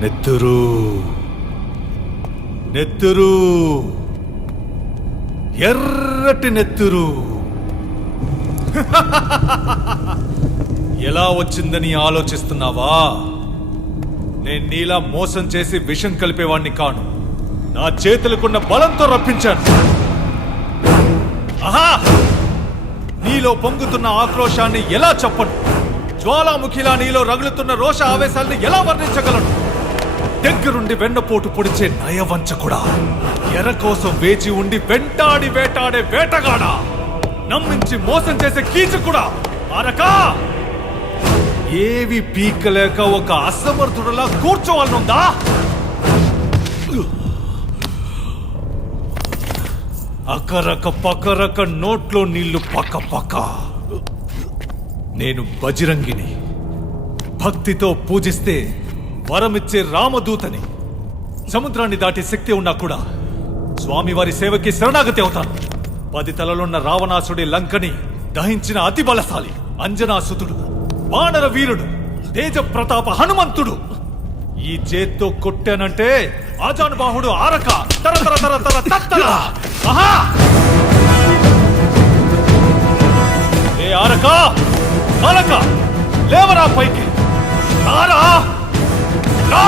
నెత్తురు నెత్తురు ఎర్రటి నెత్తురు ఎలా వచ్చిందని ఆలోచిస్తున్నావా? నేను నీలా మోసం చేసి విషం కలిపేవాణ్ణి కాను. నా చేతులకున్న బలంతో రప్పించాను. ఆహా! నీలో పొంగుతున్న ఆక్రోశాన్ని ఎలా చెప్పను? జ్వాలాముఖిలా నీలో రగులుతున్న రోష ఆవేశాన్ని ఎలా వర్ణించగలను? దగ్గరుండి వెన్నపోటు పొడిచే నయవంచకుడా, ఎర కోసం వేచి ఉండి వెంటాడి వేటాడే వేటగాడా, నమ్మించి మోసం చేసే కీచకుడా, అరకా ఏవి పీకలేక ఒక అసమర్థుడులా కూర్చోవాలనుందా? అకరక పకరక నోట్లో నీళ్లు పక్క పక్క. నేను బజిరంగిని. భక్తితో పూజిస్తే వరమిచ్చే రామదూతని. సముద్రాన్ని దాటి శక్తి ఉన్నా కూడా స్వామివారి సేవకి శరణాగతి అవుతాను. 10 తలలున్న రావణాసుడి లంకని దహించిన అతి బలశాలి అంజనాసుతుడు, వానర వీరుడు, తేజ ప్రతాప హనుమంతుడు. ఈ చేత్తో కొట్టానంటే ఆజానుబాహుడు ఆరక తర తర తర తర తత్తర. ఆహా! ఏ ఆరక ఆరక లేవరా పైకి, రారా రా!